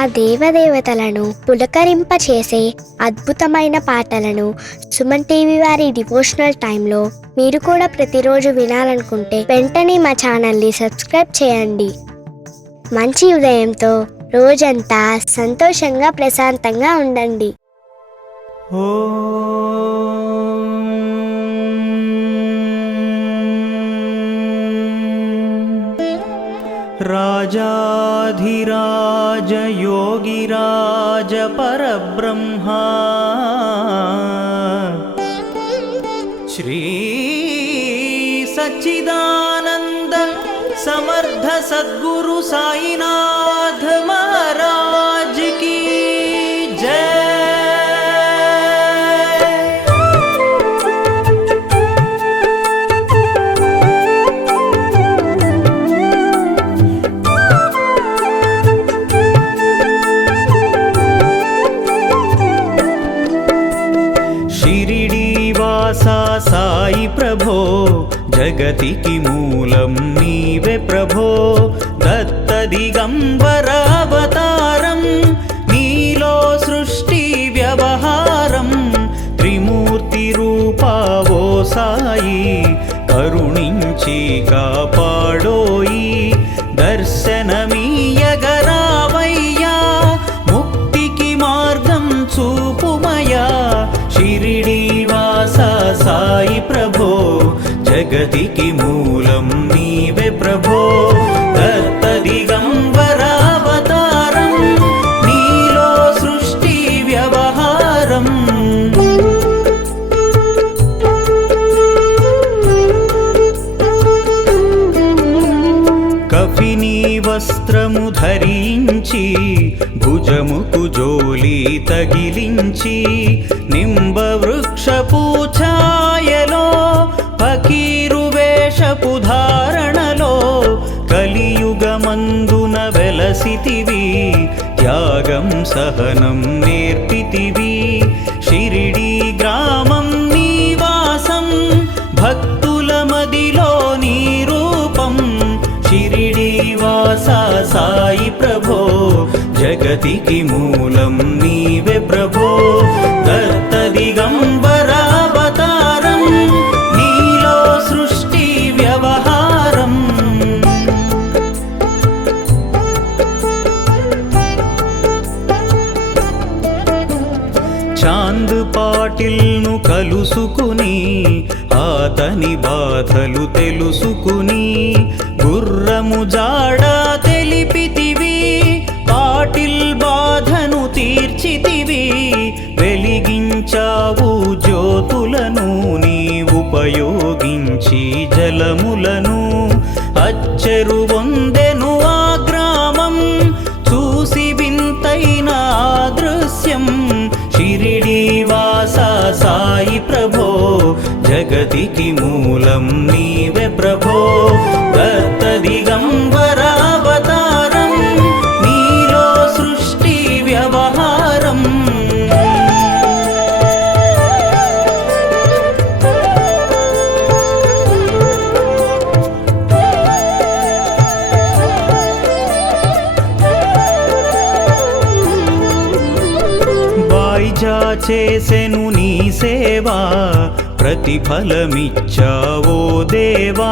ఆ దేవదేవతలను పులకరింపచేసే అద్భుతమైన పాటలను సుమన్ టీవీ వారి డివోషనల్ టైంలో మీరు కూడా ప్రతిరోజు వినాలనుకుంటే వెంటనే మా ఛానల్ని సబ్స్క్రైబ్ చేయండి. మంచి ఉదయంతో రోజంతా సంతోషంగా ప్రశాంతంగా ఉండండి. राजाधिराज योगिराज परब्रह्मा श्री सच्चिदानंद समर्थ सद्गुरु साईनाथ महाराज की जय। साई प्रभो जगतिकी मूलं नीवे प्रभो दत्त दिगंबर अवतारं नीलो सृष्टि व्यवहारं त्रिमूर्ति रूपा वो साई करुणिंची कापाडोई दर्शनमीयगरावय्या मुक्तिकी मार्गं चूपुमया शिरिडीवासा साई प्रभो जगतिकी मूलं नीवे प्रभो दत्त दिगंबरावतारं नीलो सृष्टि व्यवहारं कफिनी वस्त्रमु धరించి భుజముకు జోలి తగిలించి నింబ వృక్షపు ఛాయలో ఫకీరు వేషపు ధారణలో కలియుగమందున వెలసితివి త్యాగం సహనం నేర్పితివి షిరిడి గ్రామం నివాసం భక్తుల మదిలో నీ రూపం शिरिडीवासा साई प्रभो जगतिकी मूलं नीवे प्रभो दत्त दिगंबरावतारं नीलो सृष्टि व्यवहारं చాంద్ పాటిల్ను కలుసుకుని ఆతని బాధలు తెలుసుకుని గుర్రము జాడ తెలిపితివి పాటిల్ బాధను తీర్చితివి వెలిగించావు జ్యోతులను నీ ఉపయోగించి జలములను అచ్చెరు వందెను ఆ గ్రామం చూసి వింతైన దృశ్యం शिरिडीवासा साई प्रभो जगतिकी मूलं नीवे प्रभो दत्त दिगंबरावतारं नीलो सृष्टि व्यवहारं చేసెను నీ సేవా ప్రతిఫలమిచ్చావో దేవా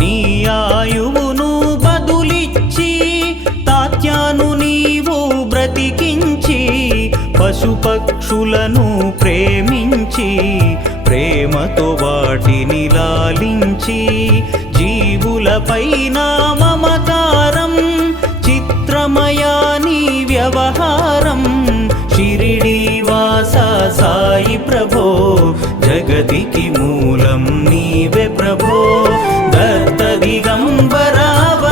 నీ ఆయువును బదులిచ్చి తాత్యాను నీవు బ్రతికించి పశుపక్షులను ప్రేమించి ప్రేమతో వాటిని లాలించి జీవులపైన మమకారం చిత్రమయా నీ వ్యవహారం शिरिडीवासा साई प्रभो जगतिकी मूलं नीवे प्रभो दत्त दिगंबरावतारं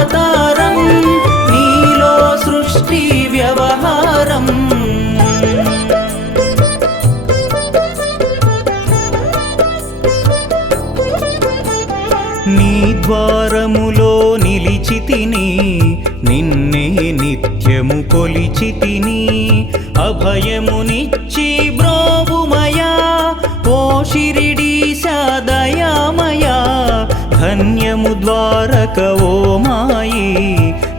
नीलो सृष्टि व्यवहारं నీ ద్వారములో నిలిచితిని నిన్నే నిత్యము కొలిచితిని అభయమునిచ్చి బ్రోవుమయా ఓ షిరిడీశా దయామయా ధన్యము ద్వారక ఓ మాయి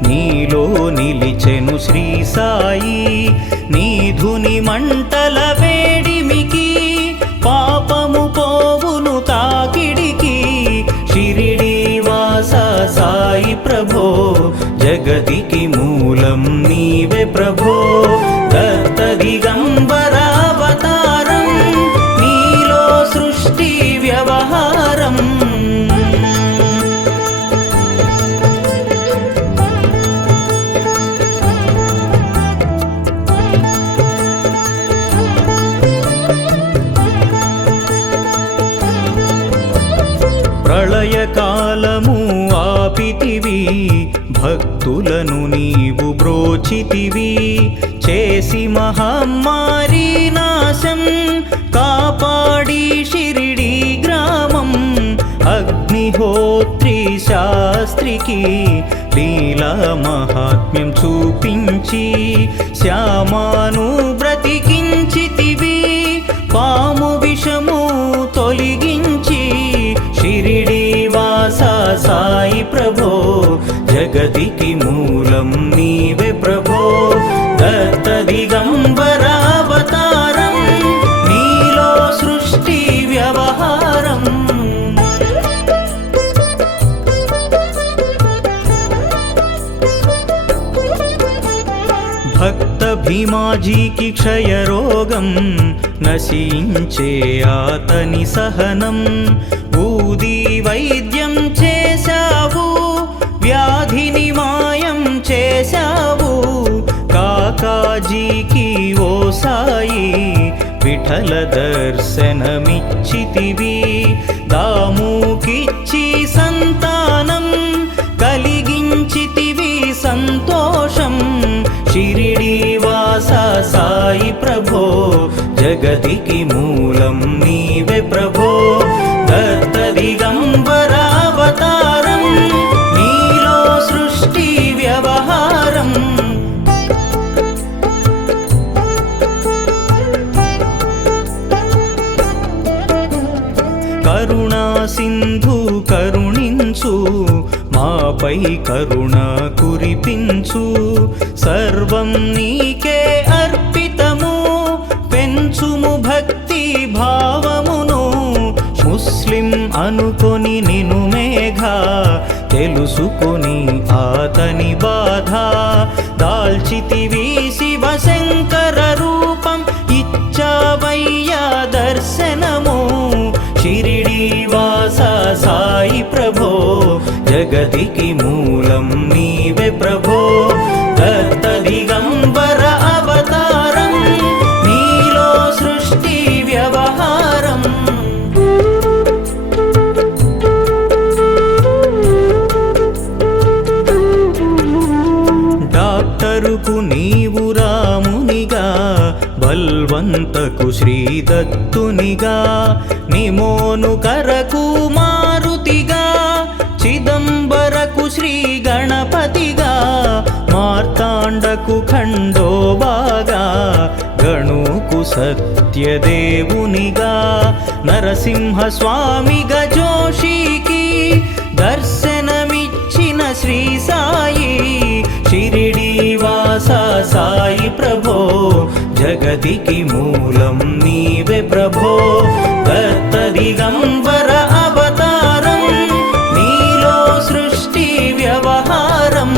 నీ నీలో నిలిచెను శ్రీ సాయి నీధుని మంటల వేడిమికి పాపము పోవును తాకిడికి షిరిడి వాస సాయి ప్రభో జగతికి మూలం నీవే ప్రభో దత్త దిగంబర అవతారం నీలో సృష్టి వ్యవహారం ప్రళయకాలము ఆపితివి భక్తులను నీవు బ్రోచితివి చేసి మహమ్మారి నాశం కాపాడి షిరిడి గ్రామం అగ్నిహోత్రి శాస్త్రికి లీలా మహాత్మ్యం చూపించి శ్యామాను బ్రతికించితివి పాము విషము తొలగించి షిరిడి వాస సాయి ప్రభో జగతికి మూలం నీవే ప్రభో దత్త దిగంబర అవతారం నీలో సృష్టి వ్యవహారం భక్త భీమాజీకి క్షయరోగం నశించే ఆతని సహనం బూది వైద్యం చేశావు వ్యాధిని మాయం చేశావు కాకాజీకి ఓ సాయి విఠల దర్శనమిచ్చితివి దాముకిచ్చి సంతానం కలిగించితివి సంతోషం షిరిడి వాస సాయి ప్రభో జగతికి మూలం నీవే ప్రభో దత్త దిగంబర అవతారం నీలో సృష్టి వ్యవహారం కరుణా సింధు కరుణించు మాపై కరుణ కురిపించు సర్వం నీకే అర్పితము పెంచుము భక్తి భావమును ముస్లిం అనుకొని నిను మేఘ తెలుసుకొని ఆతని బాధ దాల్చితివి శివశంకర రూపం ఇచ్చావయ్యా దర్శనము షిరిడి వాస సాయి ప్రభో జగతికి మూలం నీవే ప్రభో దత్త దిగంబర అవతారం నీలో సృష్టి వ్యవహారం డాక్టరుకు నీవు రామునిగా బల్వంతకు శ్రీదత్తునిగా నిమోను కరకు మారుతిగా చిదంబరకు శ్రీ గణపతిగా మార్తాండకు ఖండోబాగా గణుకు సత్యదేవునిగా నరసింహ స్వామిగా జోషికి దర్శనమిచ్చిన శ్రీ సాయి షిరిడి వాస సాయి ప్రభో జగతికి మూలం నీవే ప్రభో దత్త దిగంబర అవతారం నీలో సృష్టి వ్యవహారం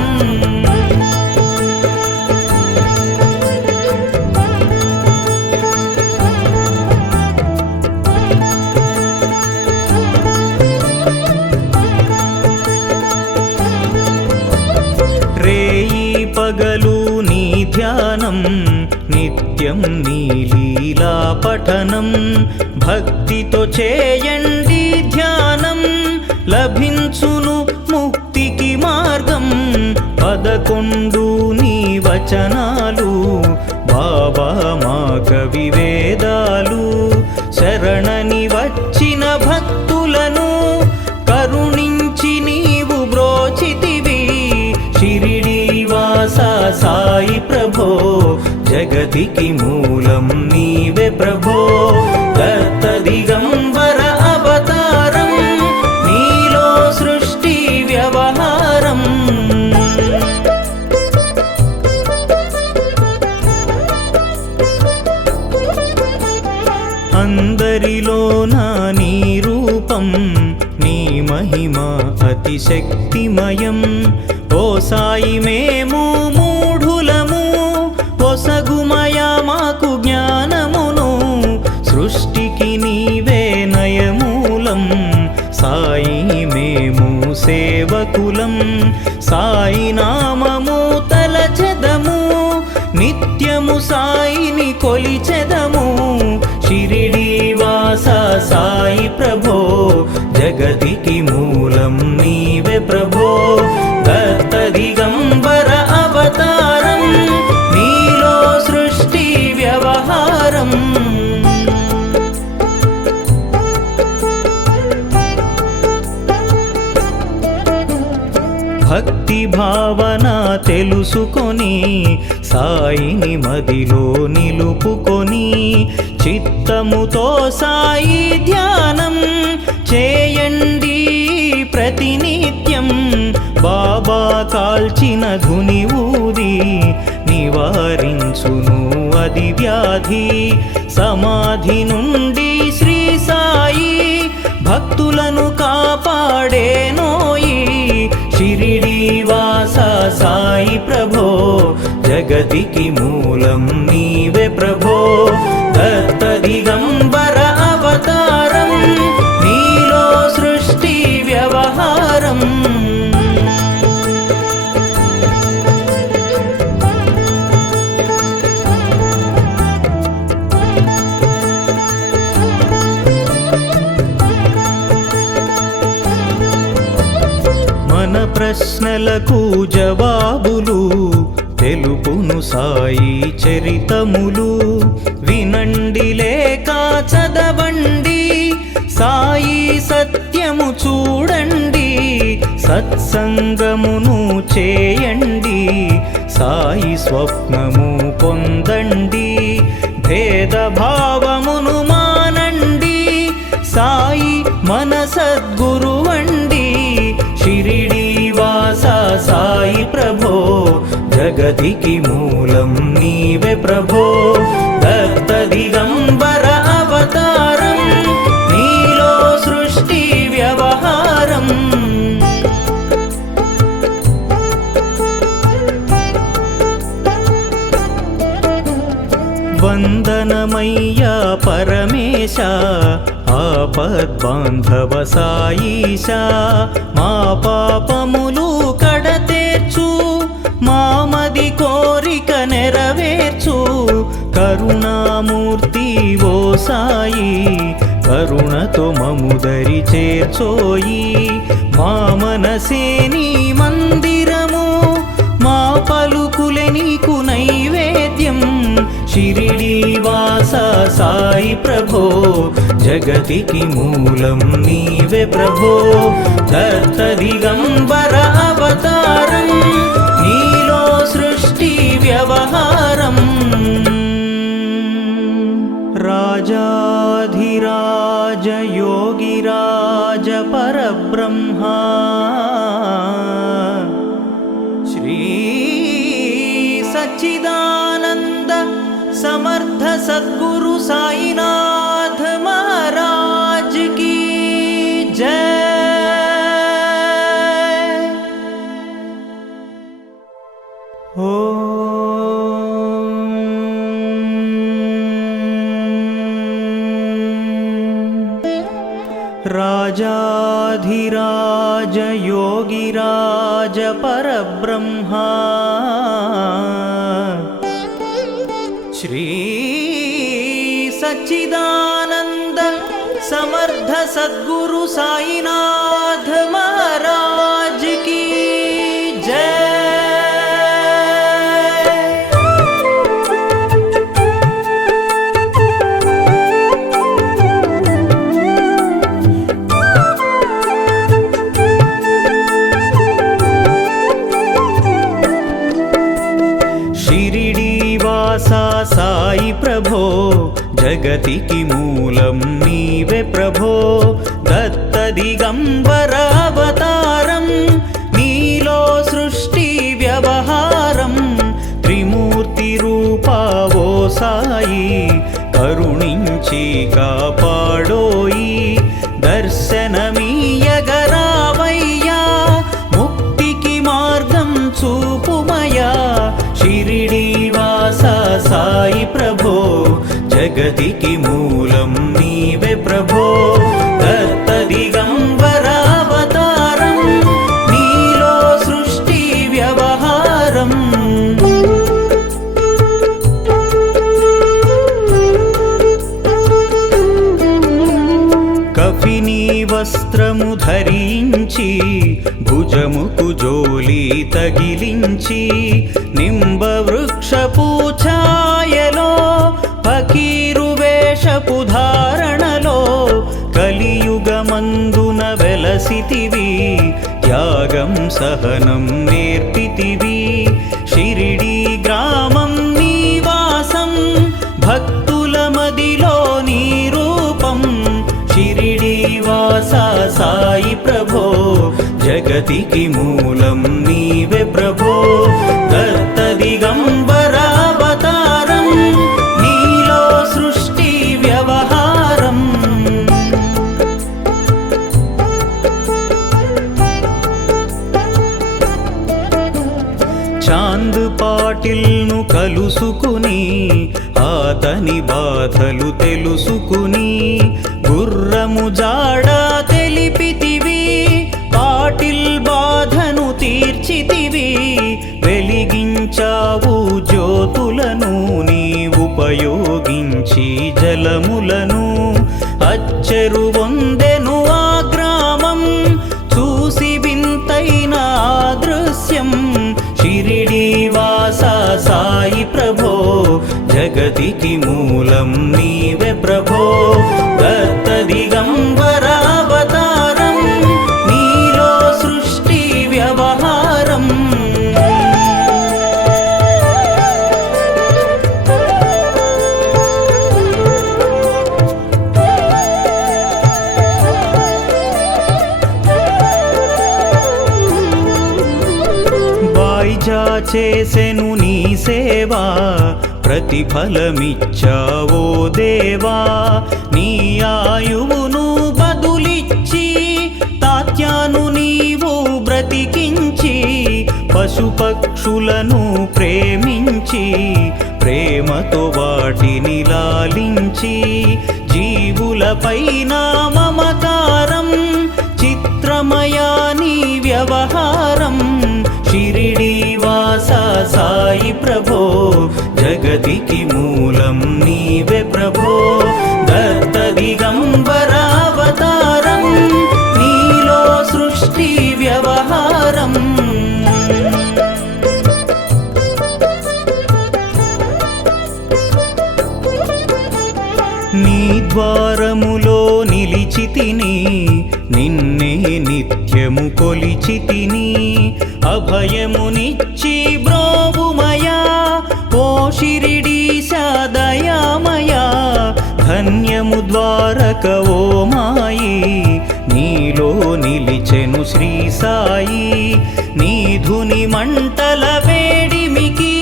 రేయి పగలు నీ ధ్యానం నిత్యం నీ లీలా పఠనం భక్తితో చేయండి ధ్యానం లభించును ముక్తికి మార్గం 11 నీ వచనాలు బాబా మా కవి వేదాలు శరణని వచ్చిన భక్తులను కరుణించి నీవు బ్రోచితివి షిరిడి వాస సాయి ప్రభో జగతికి మూలం నీవే ప్రభో దత్త దిగంబర అవతారం నీలో సృష్టి వ్యవహారం అందరిలోన నీ రూపం, నీ మహిమ అతిశక్తిమయం. ఓ సాయి మేము మూఢులము, ఒసగుమయా మాకు జ్ఞానమును. సృష్టికి నీవే నయమూలం, సాయి మేము సేవకులం. సాయి నామము తలచెదము, నిత్యము సాయిని కొలిచెదము. షిరిడీ వాస సాయి ప్రభో, జగతికి మూలం నీవే ప్రభో. దత్త దిగంబర అవతారం, నీలో సృష్టి వ్యవహారం. భక్తి భావన తెలుసుకొని, సాయిని మదిలో నిలుపుకొని, చిత్తముతో సాయి ధ్యానం చేయండి ప్రతినిత్యం. బాబా కాల్చిన ధుని ఊది, నివారించును అది వ్యాధి. సమాధి నుండి శ్రీ సాయి భక్తులను కాపాడేనోయి. షిరిడీ వాస సాయి ప్రభో, జగతికి మూలం నీవే ప్రభో. దత్త దిగంబర అవతారం, నీలో సృష్టి వ్యవహారం. మన ప్రశ్నలకు జవాబులు తెలుపును సాయి చరితములు. వినండి లేక చదవండి, సాయి సత్యము చూడండి. సత్సంగమును చేయండి, సాయి స్వప్నము పొందండి. భేదభావమును మానండి, సాయి మన సద్గురువండి. షిరిడీ వాస సాయి ప్రభో, జగతికి మూలం నీవే ప్రభో. దత్త దిగంబర అవతారం, నీలో సృష్టి వ్యవహారం. వందనమయ్యా పరమేశ, ఆపద్బాంధవ సాయీశా. మా పాపములు కడతేర్చు, మామది కోరిక నెరవేర్చు. కరుణామూర్తి ఓ సాయి, కరుణతో మముదరి చేర్చోయి. మా మనసే నీ మందిరము, మా పలుకులే నీకు నైవేద్యం. షిరిడీ వాస సాయి ప్రభో, జగతికి మూలం నీవే ప్రభో. దత్త దిగంబర అవతారం, నీలో సృష్టి వ్యవహారం. రాజాధిరాజ యోగిరాజ పరబ్రహ్మ, శ్రీ సచ్చిదానంద समर्थ सद्गुरु साईनाथ महाराज की जय। राजाधिराज योगिराज परब्रह्मा, श्री सच्चिदानंद समर्थ सद्गुरु साईनाथ महाराज की जय। शिरिडी वासा साई प्रभो, जगतिकी मूलं नीवे प्रभो। दत्त दिगंबर अवतारं, नीलो सृष्टि व्यवहारं। त्रिमूर्ति रूपा वो साई, करुणिंची कापाडु షిరిడీవాస సాయి ప్రభో జగతికి మూలం నీవే ప్రభో దత్త దిగంబరావతారం నీలో సృష్టి వ్యవహారం కఫినీ వస్త్రము ధరించి భుజముకు జోలి తగిలించి నింబ వృక్షపు ఛాయలో ఫకీరు వేషపు ధారణలో కలియుగమందున వెలసితివి త్యాగం సహనం నేర్పితివి షిరిడీ గ్రామం నీవాసం భక్తుల మదిలో నీ రూపం షిరిడీవాస సాయి ప్రభో జగతికి మూలం నీవే ప్రభో దత్త దిగంబరావతారం నీలో సృష్టి వ్యవహారం చాంద్ పాటిల్ను కలుసుకుని అతని బాధలు తెలుసుకుని గుర్రము జాడ తెలిపితివి పాటిల్ బాధను తీర్చితివి వెలిగించావు జ్యోతులను నీ ఉపయోగించి జలములను అచ్చెరు వందెను ఆ గ్రామం చూసి వింతైన ఆ దృశ్యం షిరిడీవాస సాయి ప్రభో జగతికి మూలం నీవే ప్రభో దత్త దిగంబరావతారం నీలో సృష్టి వ్యవహారం వాయిజా చేసెను నీ సేవా ప్రతిఫలమిచ్చావో దేవా నీ ఆయువును బదులిచ్చి తాత్యాను నీవు బ్రతికించి పశుపక్షులను ప్రేమించి ప్రేమతో వాటిని లాలించి జీవులపైన మమకారం చిత్రమయా నీ వ్యవహారం షిరిడీవాస సాయి ప్రభో జగతికి మూలం నీవే ప్రభో దత్త దిగంబరావతారం నీలో సృష్టి వ్యవహారం నీ ద్వారములో నిలిచితిని నిన్నే నిత్యము కొలిచితిని అభయమునిచ్చి బ్రోవుమయా ఓ షిరిడీశ దయామయా ధన్యము ద్వారక ఓ మాయి నీలో నిలిచెను శ్రీ సాయి నీ ధుని మంటల వేడిమికి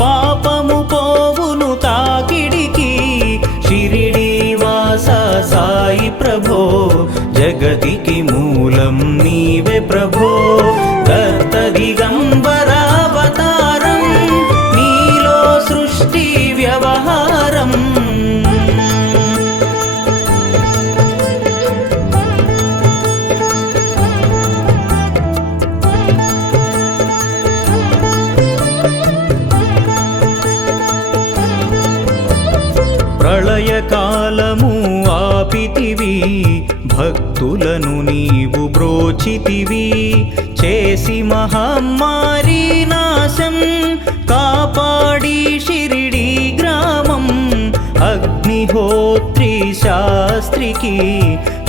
పాపము పోవును తాకిడికి షిరిడీవాస సాయి ప్రభో జగతికి మూలం నీవే ప్రభో దత్త దిగంబరావతారం నీలో సృష్టి వ్యవహారం ప్రళయకాలము ఆపితివి భక్తులను నీవు బ్రోచితివి చేసి మహమ్మారి నాశం కాపాడి షిరిడీ గ్రామం అగ్నిహోత్రి శాస్త్రికి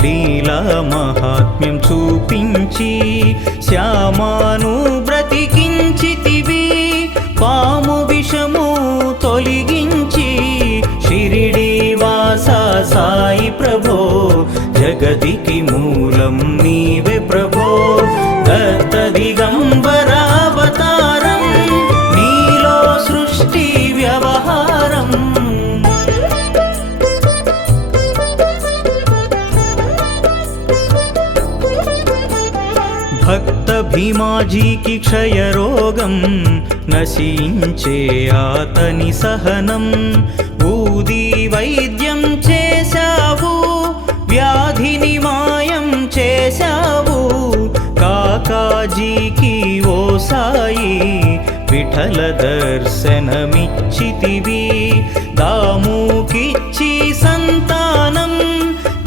లీలా మహాత్మ్యం చూపించి శ్యామాను బ్రతికించితివి పాము విషము తొలగించి షిరిడీవాస సాయి ప్రభో జగతికి మూలం నీవే ప్రభో దత్త దిగంబరావతారం నీలో సృష్టి వ్యవహారం భక్త భీమా రాజీకి క్షయరోగం నశించే అతని సహనం, బూది వైద్యం చేశావు, వ్యాధిని మాయం చేశావు. కాకాజీకి ఓ సాయి విఠల దర్శనమిచ్చితివి, దాముకిచ్చి సంతానం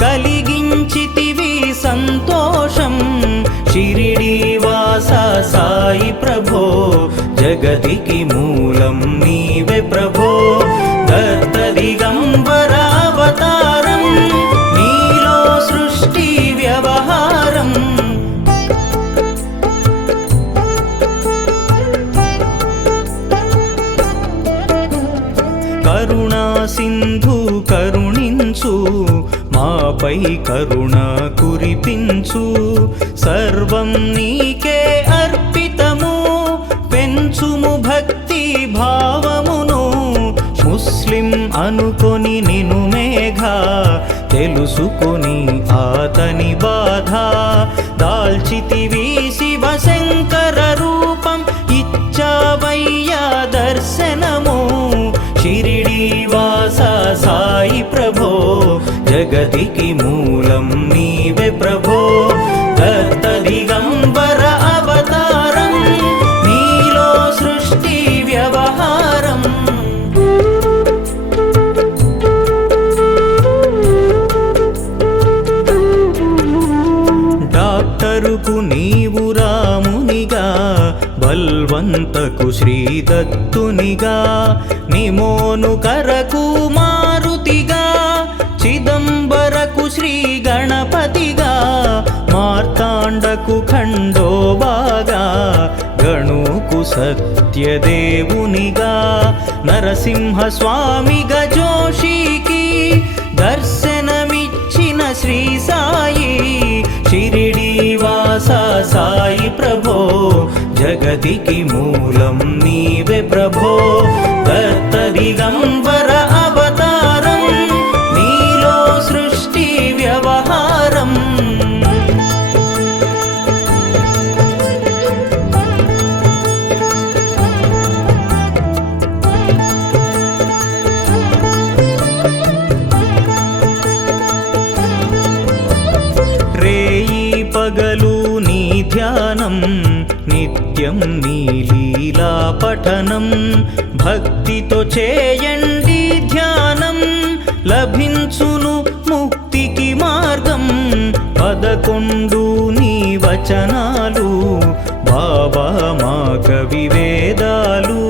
కలిగించితివి సంతోషం. షిరిడి వాస సాయి ప్రభో, జగతికి మూలం నీవే ప్రభో. దత్త దిగంబర అవతారం, నీలో సృష్టి వ్యవహారం. కరుణా సింధు కరుణించు, మాపై కరుణ కురిపించు. సర్వం నీకే అర్పితము, పెంచుము భక్తి భావమును. ముస్లిం అనుకొని నిను మేఘ, తెలుసుకొని అతని బాధ. దాల్చితివి శివశంకర రూపం, ఇచ్చావయ్యా దర్శనము. షిరిడి వాస సాయి ప్రభో, జగతికి మూలం నీవే ప్రభో. దత్త దిగంబర అవతారం, నీలో సృష్టి వ్యవహారం. డాక్టరుకు నీవు రామునిగా, బల్వంతకు శ్రీదత్తునిగా. నిమోను కరకు మారుతిగా, చిదంబరకు శ్రీ గణపతిగా. మార్తాండకు ఖండోబాగా, గణుకు సత్యదేవునిగా. నరసింహ స్వామిగా జోషికి దర్శనమిచ్చిన శ్రీ సాయి. షిరిడి వాస సాయి ప్రభో, జగతికి మూలం నీవే ప్రభో. దత్త దిగంబర అవతారం, నీలో సృష్టి వ్యవహారం. రేయి పగలు నీ ధ్యానం, నిత్యం నీ లీలా పఠనం. భక్తితో చేయండి ధ్యానం, లభించును ముక్తికి మార్గం. 11 నీ వచనాలు, బాబా మా కవి వేదాలు.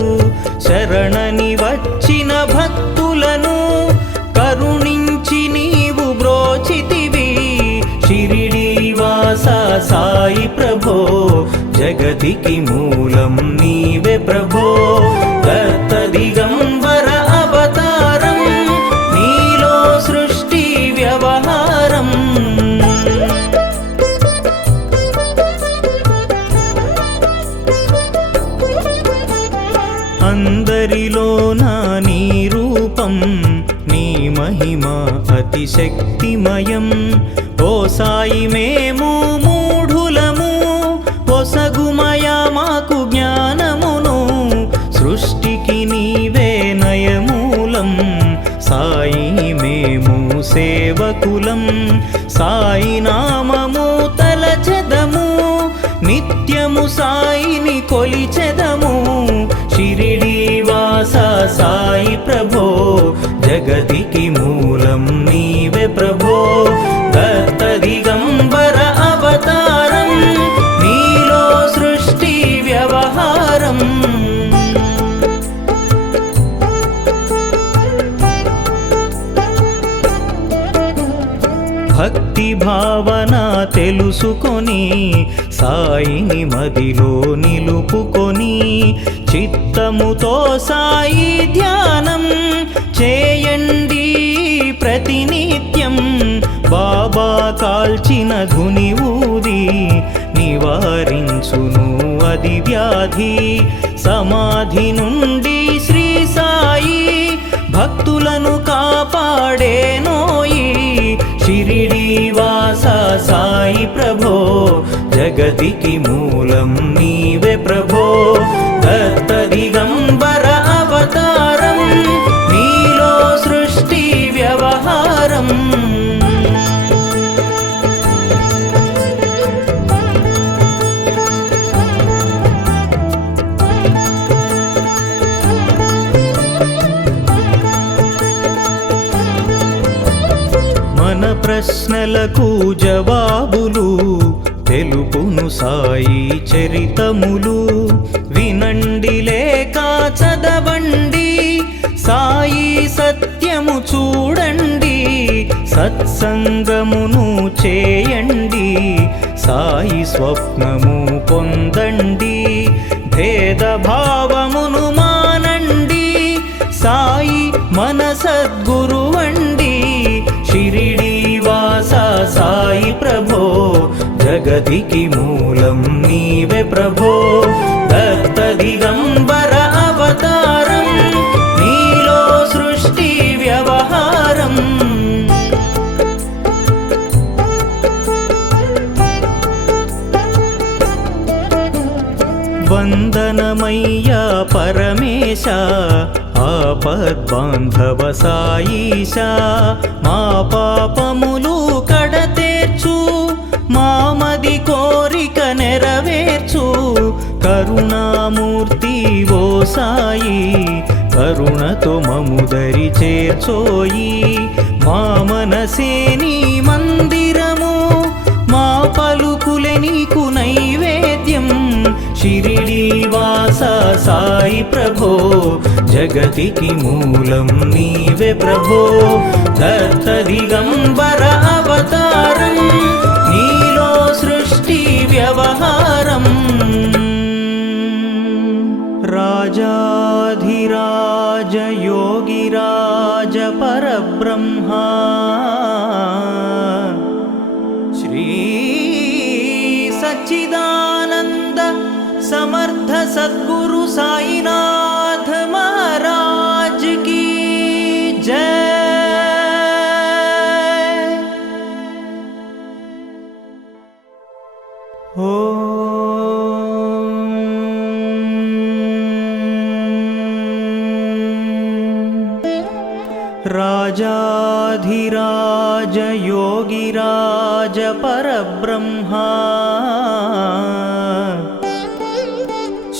శరణని వచ్చిన భక్తులను కరుణించి నీవు బ్రోచితివి. షిరిడి వాస సాయి ప్రభో, జగతికి మూలం నీవే ప్రభో. దత్త దిగంబర అవతారం, నీలో సృష్టి వ్యవహారం. అందరిలోన నీ రూపం, నీ మహిమ అతిశక్తిమయం. ఓ సాయి మేము మూఢులము, పొసగుమయ మాకు జ్ఞానమును. సృష్టికి నీవే నయమూలం, సాయి మేము సేవకులం. సాయి నామము తలచెదము, నిత్యము సాయిని కొలిచెదము. షిరిడి వాస సాయి ప్రభో, జగతికి మూలం నీవే ప్రభో. దత్త దిగంబర అవతారం, నీలో సృష్టి వ్యవహారం. భక్తి భావన తెలుసుకొని, సాయిని మదిలో నిలుపుకొని. చిత్తముతో సాయి ధ్యానం చేయండి ప్రతినిత్యం. బాబా కాల్చిన ధుని ఊది, నివారించును అది వ్యాధి. సమాధి నుండి శ్రీ సాయి భక్తులను కాపాడేనోయి. షిరిడి వాస సాయి ప్రభో జగతికి మూలం నీవే ప్రభో దత్త దిగంబర అవతారం నీలో సృష్టి వ్యవహారం మన ప్రశ్నలకు జవాబులు తెలుపును సాయి చరితములు వినండి లేక చదవండి సాయి సత్యము చూడండి సత్సంగమును చేయండి సాయి స్వప్నము పొందండి భేదభావమును మానండి సాయి మన సద్గురువండి షిరిడి వాస సాయి ప్రభో జగతికి మూలం నీవే ప్రభో దత్త దిగంబర అవతారం నీలో సృష్టి వ్యవహారం వందనమయ్యా పరమేశ ఆపద్బాంధవ సాయీశా మా పాపములు కడతేర్చు మామది కోరిక నెరవేర్చు కరుణామూర్తి ఓ సాయి కరుణతో మముదరి చేర్చోయి మా మనసే నీ మందిరము మా పలుకులే నీకు నైవేద్యం షిరిడి వాస సాయి ప్రభో జగతికి మూలం నీవే ప్రభో దత్త దిగంబర అవతారం నీలో సృష్టి వ్యవహారం రాజాధిరాజ యోగిరాజ పరబ్రహ్మ శ్రీ సచ్చిదానంద समर्थ सद्गुरु साईनाथ महाराज की जय। राजाधिराज योगिराज परब्रह्मा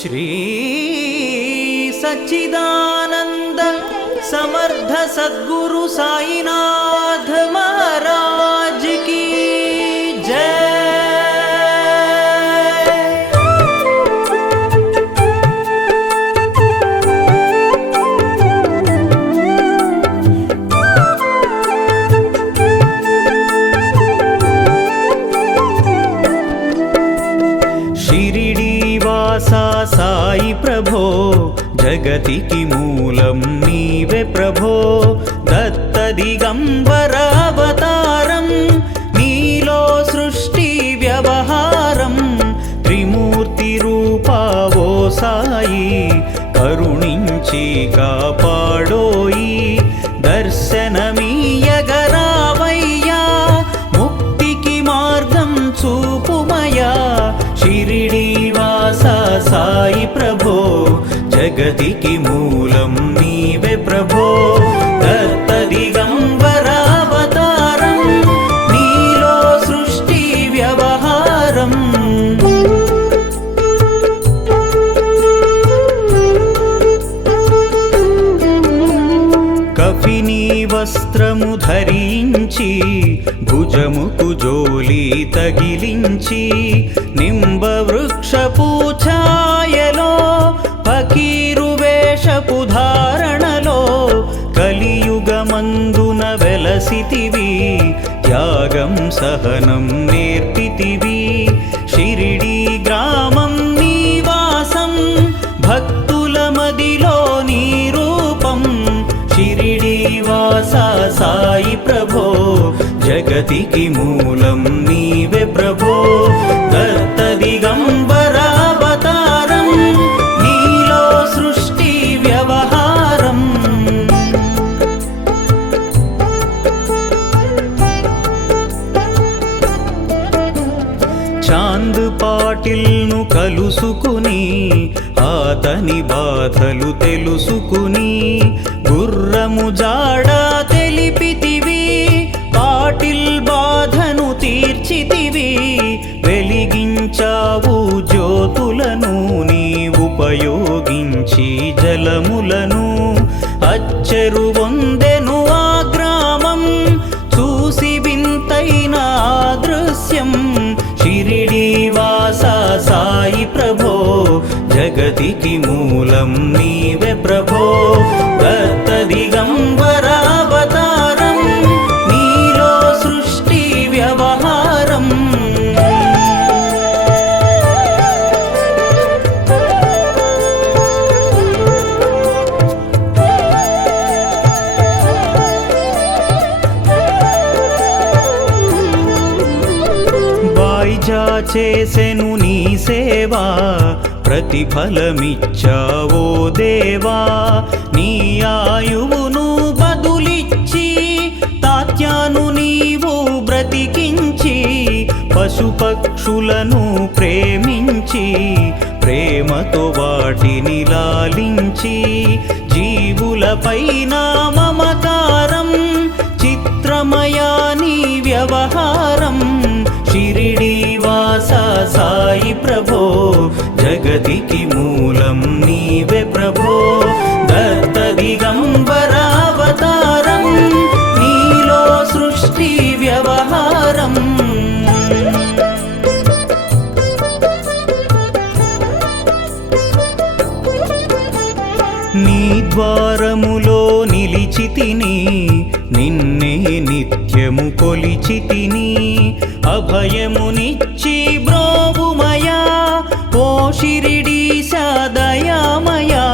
श्री सच्चिदानंद समर्थ सद्गुरु साईनाथ महाराज की जय। शिरिडी वासा साई प्रभो जगतिकी मूलं नीवे प्रभो दत्त दिगंबर अवतारं नीलो सृष्टि व्यवहारं त्रिमूर्ति रूपा वो साई करुणिंची कापाडोयि दर्शनमीयगरावय्या मुक्तिकी मार्गं चूपुमया शिरिडी वासा साई प्रभो जगतिकी मूलं नीवे प्रभो दत्त दिगंबर अवतारं नीलो सृष्टि व्यवहारं कफिनी वस्त्रमु धరించి భుజముకు జోలి తగిలించి నింబ వృక్షపు ఛాయలో ఫకీరు వేషపు ధారణలో కలియుగమందున వెలసితివి త్యాగం సహనం నేర్పితివి షిరిడి గ్రామం నివాసం భక్తుల మదిలో నీ రూపం షిరిడి వాసా సాయి ప్రభో जगतिकी मूलं नीवे प्रभो दत्त दिगंबर अवतारं नीलो सृष्टि व्यवहारं బాధలు తెలుసుకుని గుర్రము జాడ తెలిపితివి పాటిల్ బాధను తీర్చితివి వెలిగించావు జ్యోతులను నీ ఉపయోగించి జలములను అచ్చెరు వందెను ఆ గ్రామం చూసి వింతైన దృశ్యం షిరిడి వాస సాయి ప్రభో జగతికి మూలం నీవే ప్రభో దత్త దిగంబరావతారం నీలో సృష్టి వ్యవహారం బాయిజా చేసెను నీ సేవా ప్రతిఫలమిచ్చావో దేవా నీ ఆయువును బదులిచ్చి తాత్యాను నీవు బ్రతికించి పశుపక్షులను ప్రేమించి ప్రేమతో వాటిని లాలించి జీవులపైన మమకారం చిత్రమయా నీ వ్యవహారం షిరిడి వాస సాయి ప్రభో జగతికి మూలం నీవే ప్రభో దత్త దిగంబరావతారం నీలో సృష్టి వ్యవహారం నీ ద్వారములో నిలిచితిని నిన్నే నిత్యము కొలిచితిని అభయమునిచ్చి బ్రోవుమయా ఓ షిరిడీశ దయామయా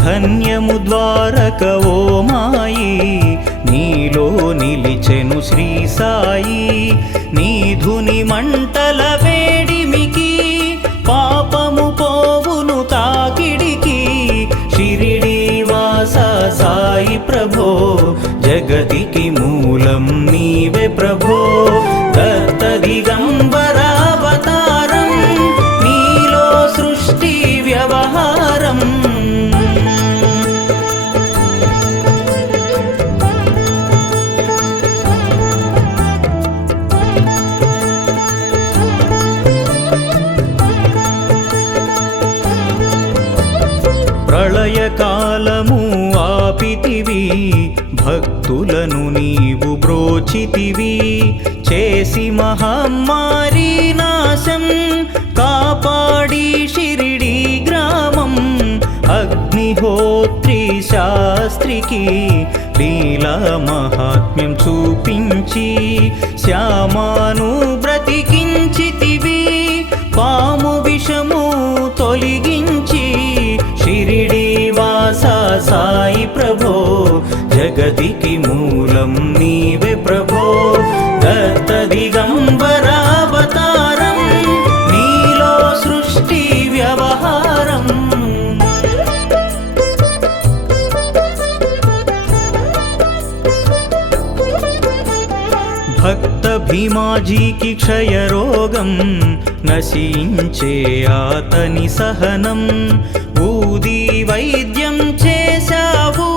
ధన్యము ద్వారక ఓ మాయి నీలో నిలిచెను శ్రీ సాయి నీ ధుని మంటల వేడిమికి పాపము పోవును తాకిడికి షిరిడి వాస సాయి ప్రభో జగతికి మూలం నీవే ప్రభో దత్త దిగంబరావతారం నీలో సృష్టి వ్యవహారం ప్రళయకాలము ఆపితివి భక్తులను నీవు బ్రోచితివి చేసి మహమ్మారి నాశం కాపాడి షిరిడి గ్రామం అగ్నిహోత్రి శాస్త్రికి లీలా మహాత్మ్యం చూపించి శ్యామాను బ్రతికించితివి పాము విషము తొలగించి షిరిడి వాస సాయి ప్రభో జగతికి మూలం నీవే ప్రభో దత్త దిగంబరావతారం నీలో సృష్టి వ్యవహారం భక్త భీమాజీకి క్షయరోగం నశించే ఆతని సహనం బూది వైద్యం చేశావు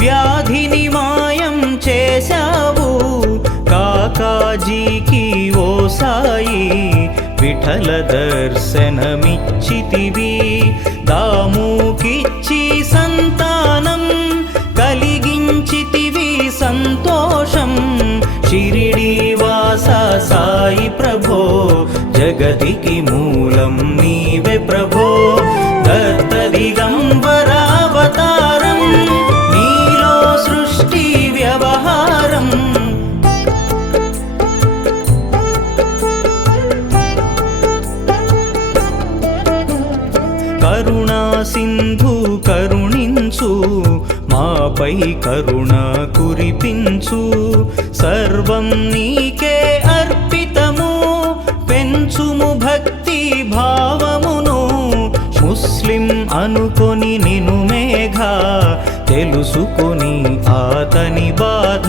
వ్యాధిని మాయం చేశావు కాకాజీకి ఓ సాయి విఠల దర్శనమిచ్చితివి దాముకిచ్చి సంతానం కలిగించితివి సంతోషం షిరిడి వాస సాయి ప్రభో జగతికి మూలం నీవే ప్రభో దత్త దిగంబరావతారం నీలో సృష్టి వ్యవహారం కరుణా సింధు కరుణించు మాపై కరుణ కురిపించు సర్వం నీకే అర్పితము పెంచుము భక్తి భావమును ముస్లిం అనుకొని నిను మేఘ తెలుసుకొని ఆతని బాధ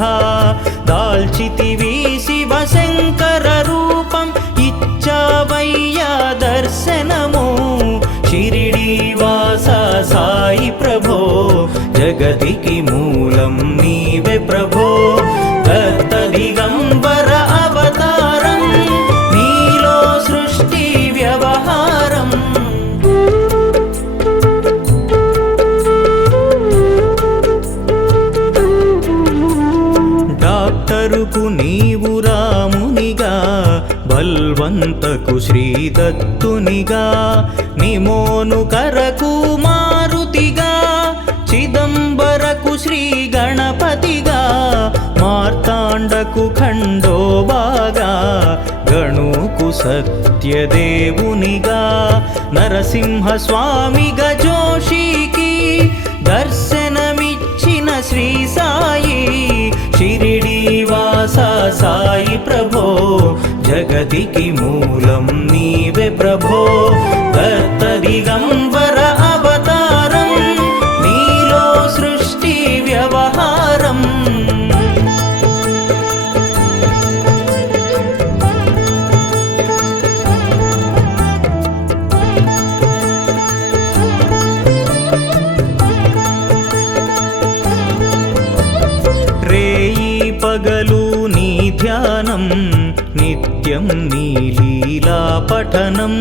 దాల్చితివి శివశంకర రూపం ఇచ్చావయ్యా దర్శనము షిరిడి వాస జగతికి మూలం నీవే ప్రభో దత్త దిగంబర అవతారం నీలో సృష్టి వ్యవహారం డాక్టరుకు నీవు రామునిగా బల్వంతకు శ్రీదత్తునిగా నిమోను కరకు మారుతిగా చిదంబరకు శ్రీ గణపతిగా మార్తాండకు ఖండోబాగా గణుకు సత్యదేవునిగా నరసింహ స్వామిగా జోషికి దర్శనమిచ్చిన శ్రీ సాయి షిరిడి వాస సాయి ప్రభో జగతికి మూలం నీవే ప్రభో దత్త దిగంబర అవతారం నీలో సృష్టి వ్యవహారం రేయి పగలు నీ ధ్యానం నిత్యం నీ లీలా పఠనం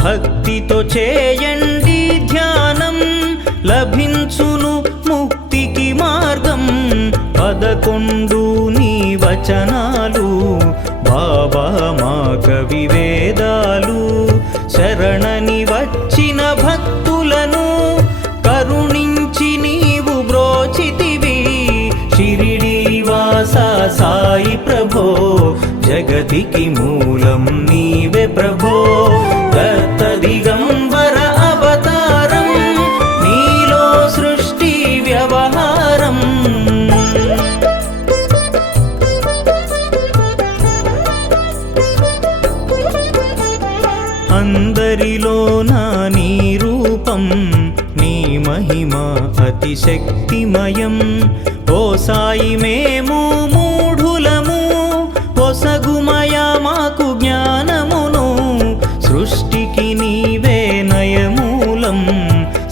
భక్తితో చేయండి ధ్యానం లభించును ముక్తికి మార్గం 11 నీ వచనాలు బాబా మా కవి వేదాలు శరణని వచ్చిన భక్తులను కరుణించి నీవు బ్రోచితివి షిరిడి వాస సాయి ప్రభో జగతికి మూలం నీవే ప్రభో దత్త దిగంబర అవతారం నీలో సృష్టి వ్యవహారం అందరిలోన నీ రూపం నీ మహిమ అతిశక్తిమయం ఓ సాయి మేము మూఢులము ఒసగుమయా మాకు జ్ఞానమును సృష్టికి నీవే నయమూలం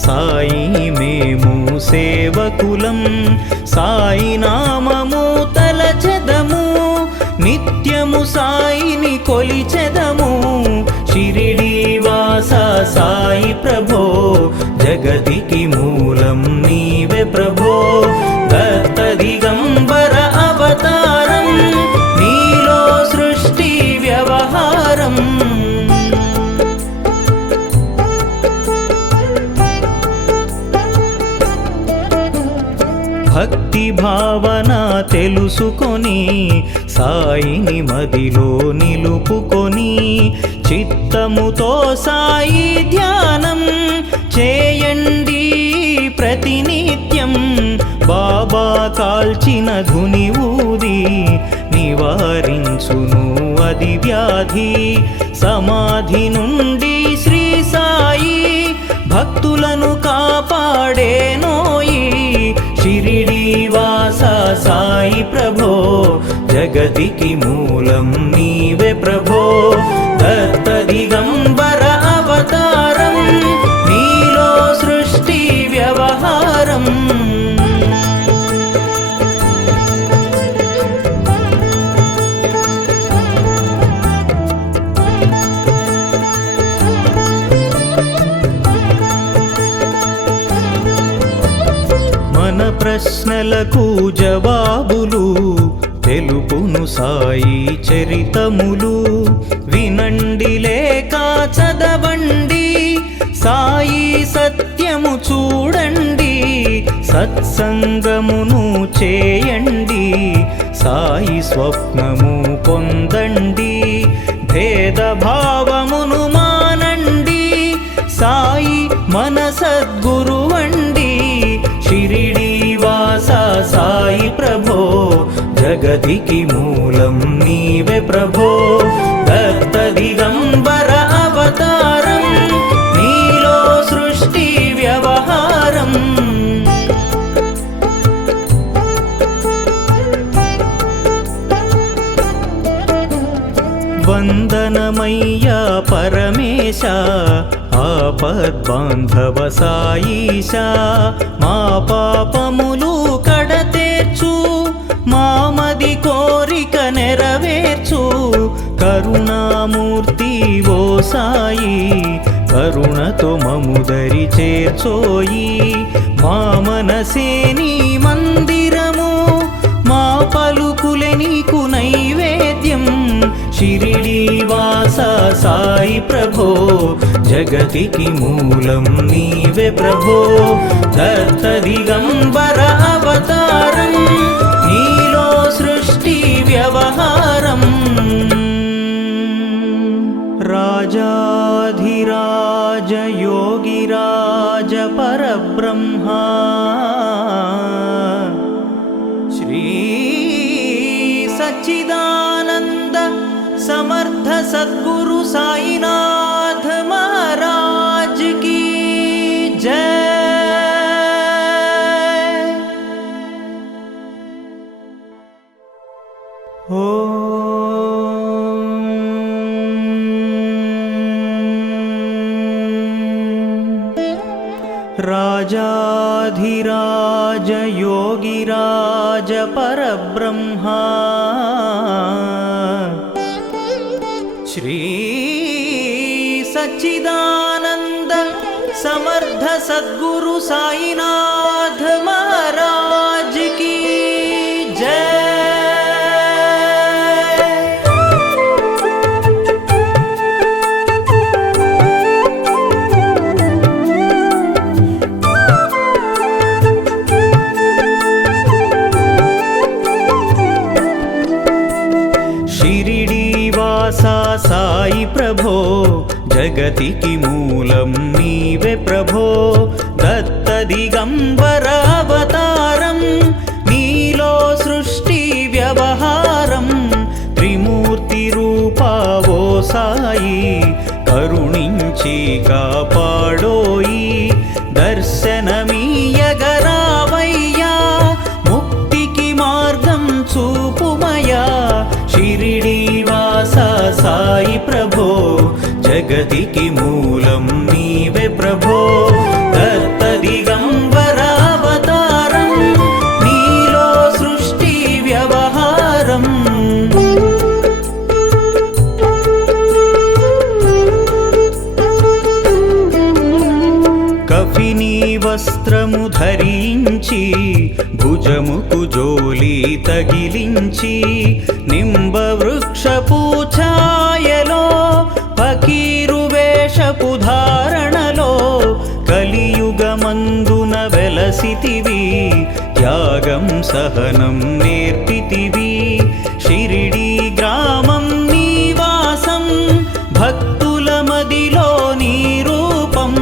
సాయి మేము సేవకులం సాయి నామము తలచెదము నిత్యము సాయిని కొలిచెదము షిరిడి వాస సాయి ప్రభో జగతికి మూలం నీవే ప్రభో దత్త దిగంబర అవతారం నీలో సృష్టి వ్యవహారం భక్తి భావన తెలుసుకొని సాయిని మదిలో నిలుపుకొని చిత్తముతో సాయి ధ్యానం చేయండి ప్రతినిత్యం బాబా కాల్చిన ధుని ఊది నివారించును అది వ్యాధి సమాధి నుండి శ్రీ సాయి భక్తులను కాపాడేనోయి షిరిడి వాస సాయి ప్రభో జగతికి మూలం నీవే ప్రభో దత్త దిగంబర అవతారం నీలో సృష్టి వ్యవహారం మన ప్రశ్నలకు జవాబులు తెలుపును సాయి చరితములు వినండి లేక చదవండి సాయి సత్యము చూడండి సత్సంగమును చేయండి సాయి స్వప్నము పొందండి భేదభావమును మానండి సాయి మన సద్గురువండి షిరిడి వాస సాయి ప్రభో జగతికి మూలం నీవే ప్రభో దత్త దిగంబర అవతారం నీలో సృష్టి వ్యవహారం వందనమయ్యా పరమేశ ఆ ఆపద్బాంధవ సాయీశా మా పాపములు కడతేర్చు మామది కోరిక నెరవేర్చు కరుణామూర్తి ఓ సాయి కరుణతో మముదరి చేర్చోయి మా మనసే నీ మందిరము మా పలుకులే నీకు నైవేద్యం షిరిడి వాస సాయి ప్రభో జగతికి మూలం నీవే ప్రభో దత్త దిగంబర అవతారం నీలో సృష్టి వ్యవహారం రాజాధిరాజ యోగిరాజ పరబ్రహ్మా శ్రీ సచ్చిదానంద समर्थ सद्गुरु साईनाथ महाराज की जय। राजाधिराज योगिराज परब्रह्मा श्री सच्चिदानंद समर्थ सद्गुरु साईनाथ महाराज की जय। साई प्रभो जगतिकी मूलं नीवे प्रभो दत्त दिगंबर अवतारं नीलो सृष्टि व्यवहारं त्रिमूर्ति रूपा वो साई करुणिंची कापाडोई दर्शनमीयगरावय्या मुक्तिकी मार्गं चूपुमया शिरिडी साई प्रभो जगतिकी मूलं नीवे प्रभो दत्त दिगंबर अवतारं नीलो सृष्टि व्यवहारं कफिनी वस्त्रमु धరించి భుజముకు జోలి తగిలించి నింబ వృక్షపు ఛాయలో ఫకీరు వేషపు ధారణలో కలియుగమందున వెలసితివి త్యాగం సహనం నేర్పితివి షిరిడి గ్రామం నివాసం భక్తుల మదిలో నీ రూపం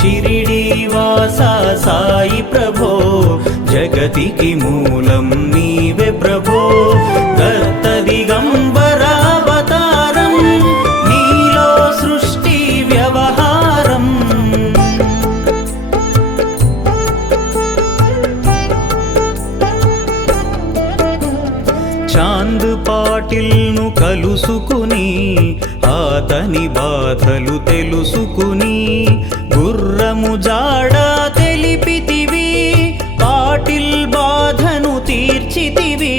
షిరిడి వాస సాయి ప్రభో जगतिकी मूलं नीवे प्रभो दत्त दिगंबर अवतारं नीलो सृष्टि व्यवहारं చాంద్ పాటిల్ను కలుసుకుని ఆతని బాధలు తెలుసుకుని గుర్రము జాడ తెలిపితివి పాటిల్ బాధను తీర్చితివి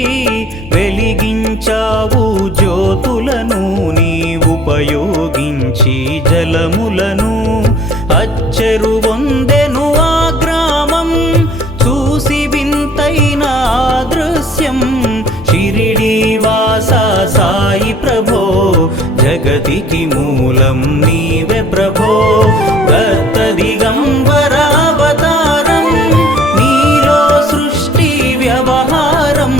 వెలిగించావు జ్యోతులను నీ ఉపయోగించి జలములను అచ్చెరు వందెను ఆ గ్రామం చూసి వింతైన దృశ్యం షిరిడి వాస సాయి ప్రభో జగతికి మూలం నీవే ప్రభో దత్త దిగంబర అవతారం నీలో సృష్టి వ్యవహారం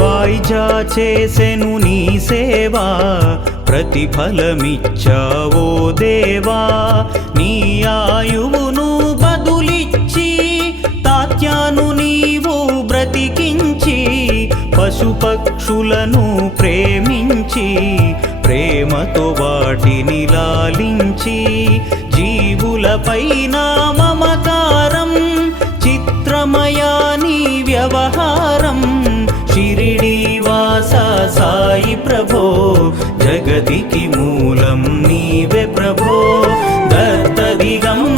బాయిజా చేసెను నీ సేవా ప్రతిఫలమిచ్చావో దేవా నీ ఆయువును బదులిచ్చి తాత్యాను నీవు బ్రతికించి పశుపక్షులను ప్రేమించి ప్రేమతో వాటిని లాలించి జీవుల భక్తులపైన మమకారం చిత్రమయా నీ వ్యవహారం షిరిడీవాస సాయి ప్రభో జగతికి మూలం నీవే ప్రభో దత్త దిగంబరావతారం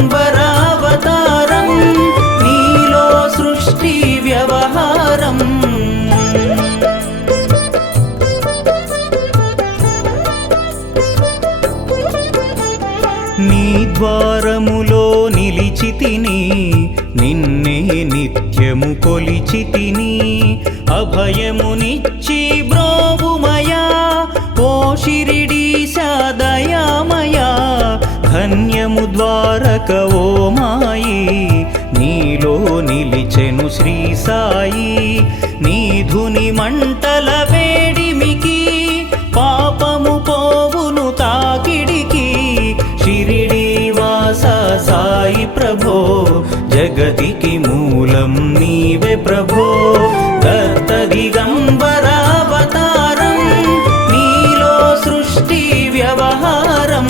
నీలో సృష్టి వ్యవహారం నీ ద్వారములో నిలిచితిని నిన్నే నిత్యము కొలిచితిని అభయమునిచ్చి బ్రోవుమయా ఓ షిరిడీశ దయామయా ధన్యము ద్వారక ఓ మాయి నీలో నిలిచెను శ్రీ సాయి నీ ధుని మంటల వేడిమికి పాపము పోవును తాకిడికి షిరిడీవాస సాయి ప్రభో జగతికి మూలం నీవే ప్రభో దత్త దిగంబరావతారం నీలో సృష్టి వ్యవహారం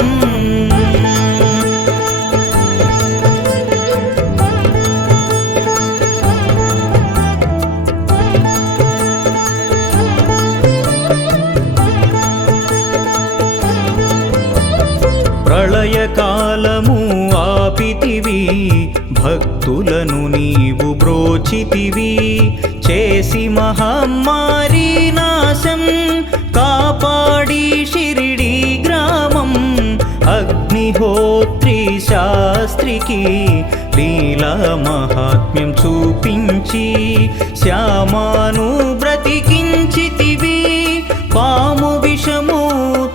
ప్రళయకాలము ఆపితివి భక్తులను నీవు బ్రోచితివి చేసి మహమ్మారి నాశం కాపాడి షిరిడి గ్రామం అగ్నిహోత్రి శాస్త్రికి లీలా మహాత్మ్యం చూపించి శ్యామాను బ్రతికించితివి పాము విషము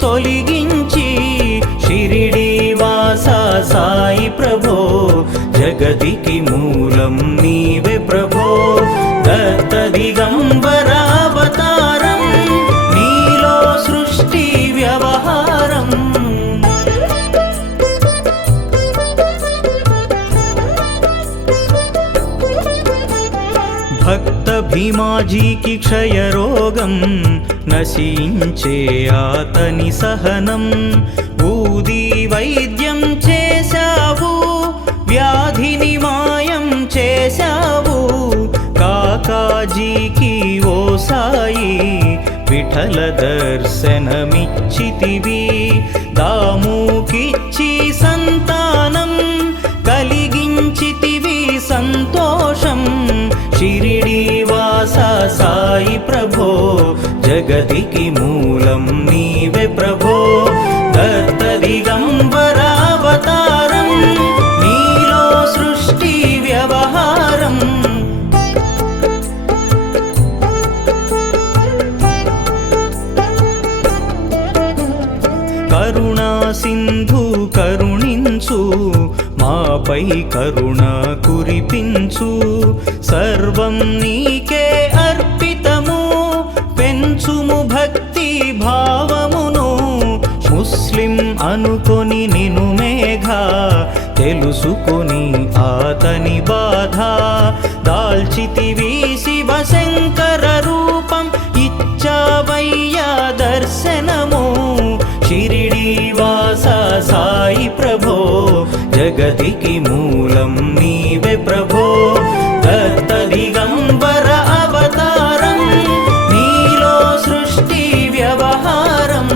తొలగించి షిరిడీవాస సాయి ప్రభో జగతికి మూలం నీవే ప్రభో దత్త దిగంబరావతారం నీలో సృష్టి వ్యవహారం భక్త భీమాజీకి క్షయరోగం నశించే ఆతని సహనం బూది వైద్యం చేశావు వ్యాధిని మాయం చేశావు కాకాజీకి ఓ సాయి విఠల దర్శనమిచ్చితివి దాముకిచ్చి సంతానం కలిగించితివి సంతోషం షిరిడీవాస సాయి ప్రభో జగతికి మూలం నీవే ప్రభో దత్త దిగంబరావతారం నీలో సృష్టి వ్యవహారం కరుణా సింధు కరుణించు మాపై కరుణ కురిపించు సర్వం నీకే అర్పితము పెంచుము భక్తి భావమును ముస్లిం అనుకొని నిను మేఘ తెలుసుకొని ఆతని బాధ దాల్చితివి శివశంకర రూపం ఇచ్చావయ్యా దర్శనము షిరిడీవాస సాయి ప్రభో జగతికి మూలం నీవే ప్రభో దత్త దిగంబర అవతారం నీలో సృష్టి వ్యవహారం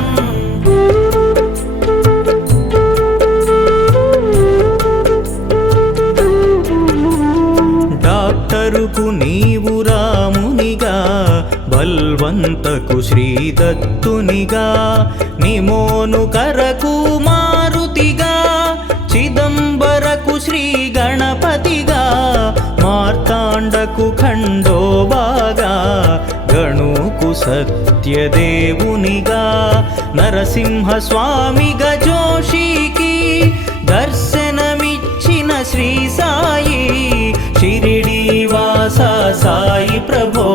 డాక్టరుకు నీవు రామునిగా బల్వంతకు శ్రీదత్తునిగా నిమోను కరకు మారుతిగా చిదంబరకు శ్రీ గణపతిగా మార్తాండకు ఖండోబాగా గణుకు సత్యదేవునిగా నరసింహ స్వామిగా జోషికి దర్శనమిచ్చిన శ్రీ సాయి షిరిడీవాస సాయి ప్రభో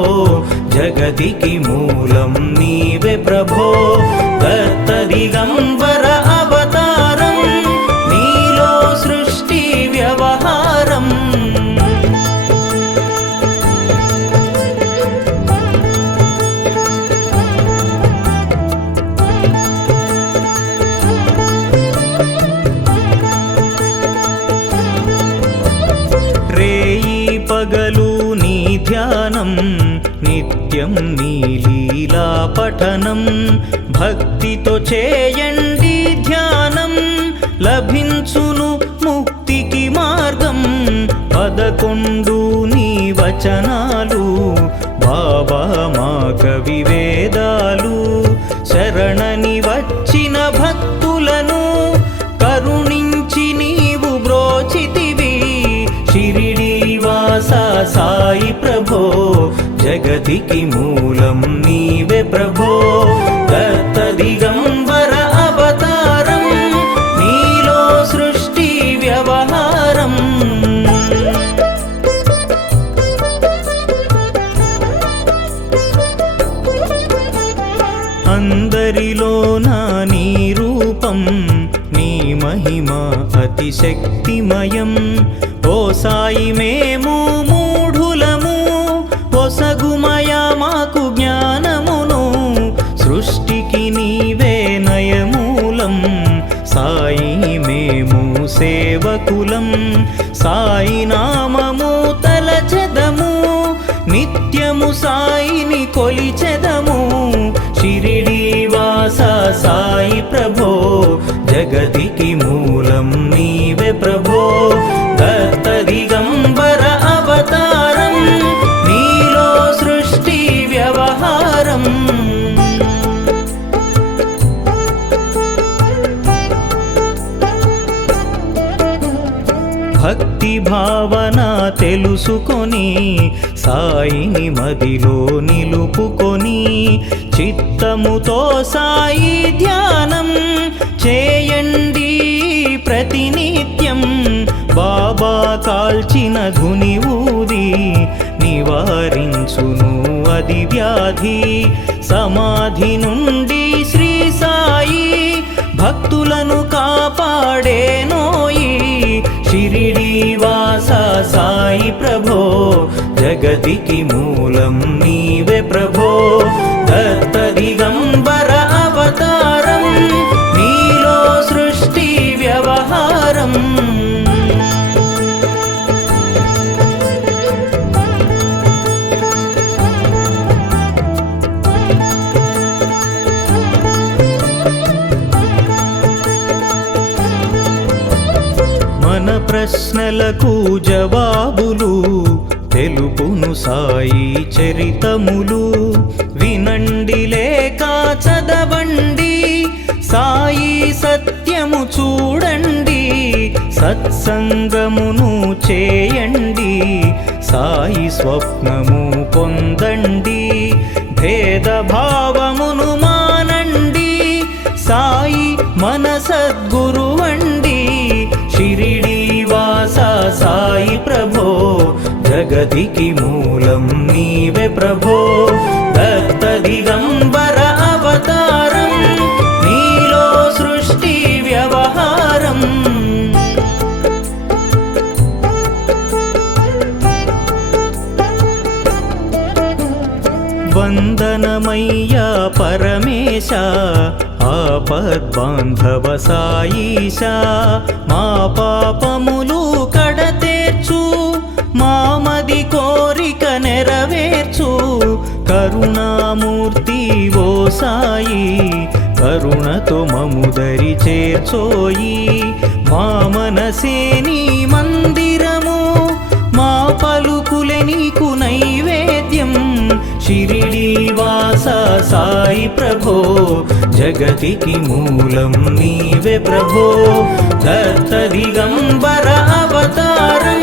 జగతికి మూలం నీవే ప్రభో దత్త దిగంబర అవతారం నీలో సృష్టి వ్యవహారం పగలు నీ ధ్యానం, నిత్యం నీ లీలా పఠనం. భక్తితో చేయండి ధ్యానం, లభించును ముక్తికి మార్గం. 11 నీ వచనాలు, బాబా మా కవి వేదాలు. శరణని వచ్చిన భక్తులను కరుణించి నీవు బ్రోచితివి. షిరిడి వాస సాయి ప్రభో, జగతికి మూలం నీవే ప్రభో. దత్త దిగంబర అవతారం, నీలో సృష్టి వ్యవహారం. అందరిలోన నీ రూపం, నీ మహిమ అతిశక్తిమయం. ఓ సాయి మేము మూఢులము, పొసగుమయా మాకు జ్ఞానమును. సృష్టికి నీవే నయమూలం, సాయి మేము సేవకులం. సాయి నామము తలచెదము, నిత్యము సాయిని కొలిచెదము. షిరిడి వాస సాయి ప్రభో, జగతికి మూలం నీవే ప్రభో. దత్త దిగంబర అవతారం, నీలో సృష్టి వ్యవహారం. భక్తి భావన తెలుసుకొని, సాయిని మదిలో నిలుపుకొని. చిత్తముతో సాయి ధ్యానం చేయండి ప్రతినిత్యం. బాబా కాల్చిన ధుని ఊది, నివారించును అది వ్యాధి. సమాధి నుండి శ్రీ సాయి భక్తులను కాపాడేనోయి. షిరిడి వాస సాయి ప్రభో, జగతికి మూలం నీవే ప్రభో. దత్త దిగంబర అవతారం, నీలో సృష్టి వ్యవహారం. మన ప్రశ్నలకు జవాబులు తెలుపును సాయి చరితములు. వినండి లేక చదవండి, సాయి సత్యము చూడండి. సత్సంగమును చేయండి, సాయి స్వప్నము పొందండి. భేదభావమును మానండి, సాయి మన సద్గురువండి. షిరిడి వాస సాయి ప్రభో, జగతికి మూలం నీవే ప్రభో. దత్త దిగంబర అవతారం, నీలో సృష్టి వ్యవహారం. వందనమయ్యా పరమేశ, ఆపద్బాంధవ సాయీశా. మా పాపములు కడతేర్చు, మామది కోరిక నెరవేర్చు. కరుణామూర్తి ఓ సాయి, కరుణతో మముదరి చేర్చోయి. మా మనసే నీ మందిరము, మా పలుకులే నీకు నైవేద్యం. షిరిడి వాస సాయి ప్రభో, జగతికి మూలం నీవే ప్రభో. దత్త దిగంబర అవతారం,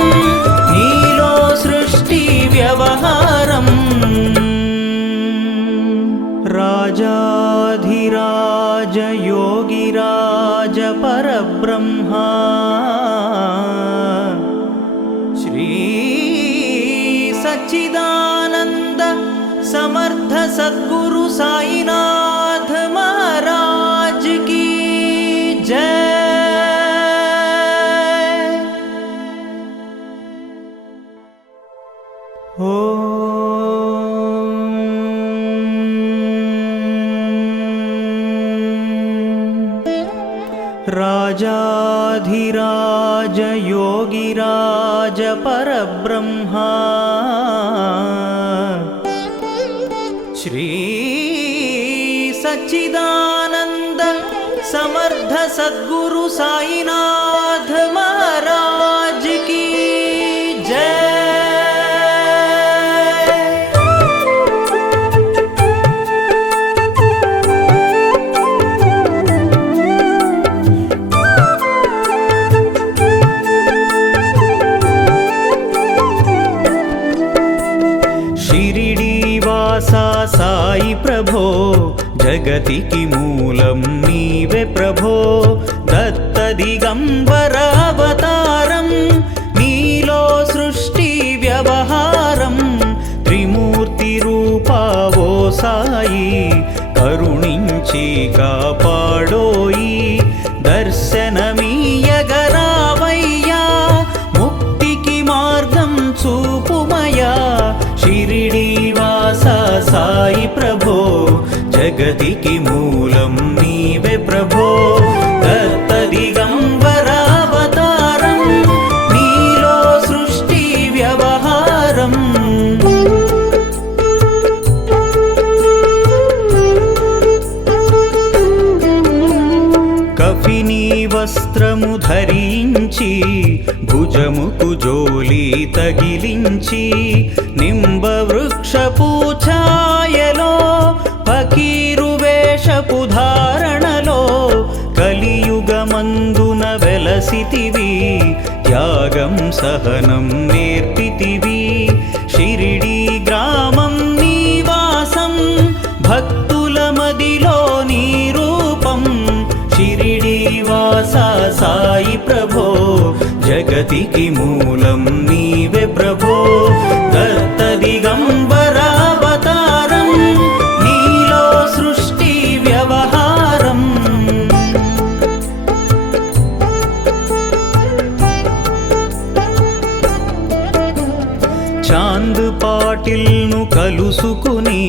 నీలో సృష్టి వ్యవహారం. రాజాధిరాజ యోగిరాజ పరబ్రహ్మ, శ్రీ సచ్చిదానంద समर्थ सद्गुरु साईनाथ महाराज की जय। ओम। राजाधिराज योगिराज परब्रह्मा श्री सच्चिदानंद समर्थ सद्गुरु साईनाथ महाराज की जय। शिरिडीवासा साई प्रभो जगतिकी मूलं नीवे प्रभो दत्त दिगंबर अवतारं नीलो सृष्टि व्यवहारं त्रिमूर्ति रूपा वो साई करुणिंची कापाडोई दर्शनमीयगरावయ్యా मुक्तिकी मार्गं చూపుమయా शिरिडीवासा साई प्रभो जगतिकी मूलं नीवे प्रभो दत्त दिगंबर अवतारं नीलो सृष्टि व्यवहारं कफिनी वस्त्रము ధరించి భుజముకు జోలి తగిలించి నింబ వృక్షపు ఛాయలో ఫకీరు వేషపు ధారణలో కలియుగమందున వెలసితివి త్యాగం సహనం నేర్పితివి షిరిడి గ్రామం నివాసం భక్తుల మదిలో నీ రూపం शिरिडीवासा साई प्रभो जगतिकी मूलं नीवे प्रभो दत्त दिगंबर अवतारं नीलो सृष्टि व्यवहारं చాంద్ పాటిల్ను కలుసుకుని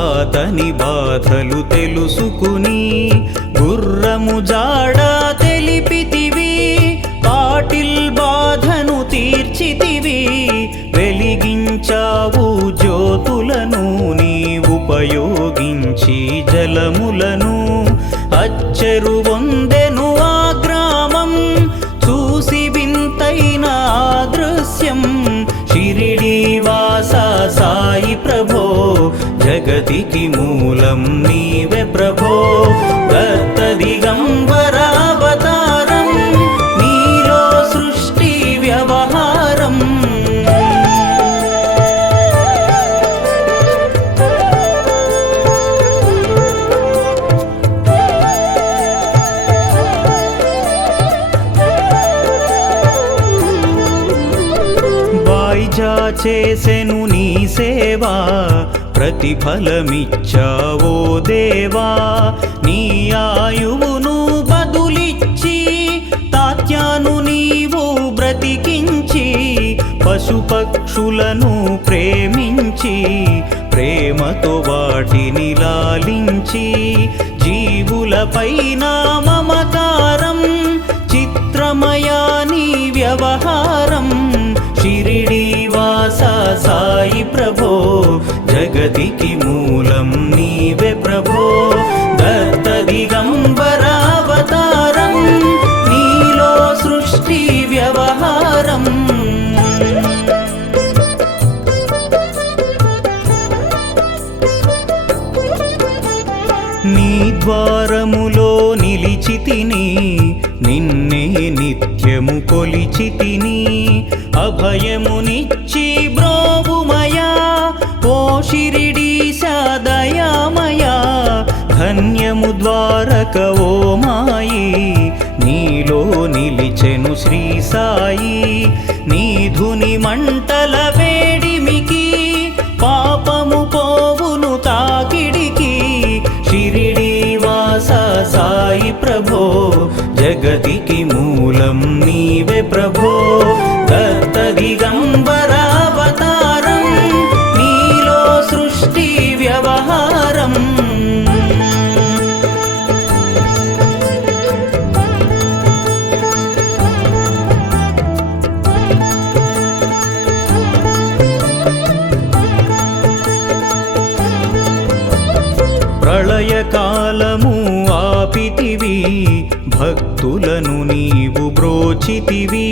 ఆతని బాధలు తెలుసుకుని గుర్రము జాడ తెలిపితివి పాటిల్ బాధను తీర్చితివి వెలిగించావు జ్యోతులను నీ ఉపయోగించి జలములను అచ్చెరు వందెను ఆ గ్రామం చూసి వింతైన దృశ్యం शिरिडीवासा साई प्रभो जगतिकी मूलं नीवे प्रभो दत्त दिगंबर अवतारं नीलो सृष्टि व्यवहारं వాయిజా చేసెను నీ సేవా ప్రతిఫలమిచ్చావో దేవా నీ ఆయువును బదులిచ్చి తాత్యాను నీవు బ్రతికించి పశుపక్షులను ప్రేమించి ప్రేమతో వాటిని లాలించి జీవులపైన మమకారం చిత్రమయా నీ వ్యవహారం शिरिडीवासा साई प्रभो जगतिकी मूलं नीवे प्रभो दत्त दिगंबर अवतारं नीलो सृष्टि व्यवहारं నీ ద్వారములో నిలిచితిని నిన్నే నిత్యము కొలిచితిని అభయమునిచ్చి బ్రోవుమయా ఓ షిరిడీశా దయామయా ధన్యము ద్వారక ఓ మాయి నీలో నిలిచెను శ్రీ సాయి నీధుని మంటల వేడిమికి పాపము పోవును తాకిడికి షిరిడీవాసా సాయి ప్రభో జగతికి మూలం నీవే ప్రభో దత్త దిగంబర అవతారం నీలో సృష్టి వ్యవహారం ప్రళయకాలము ఆపితివి, భక్తులను నీవు బ్రోచితివి.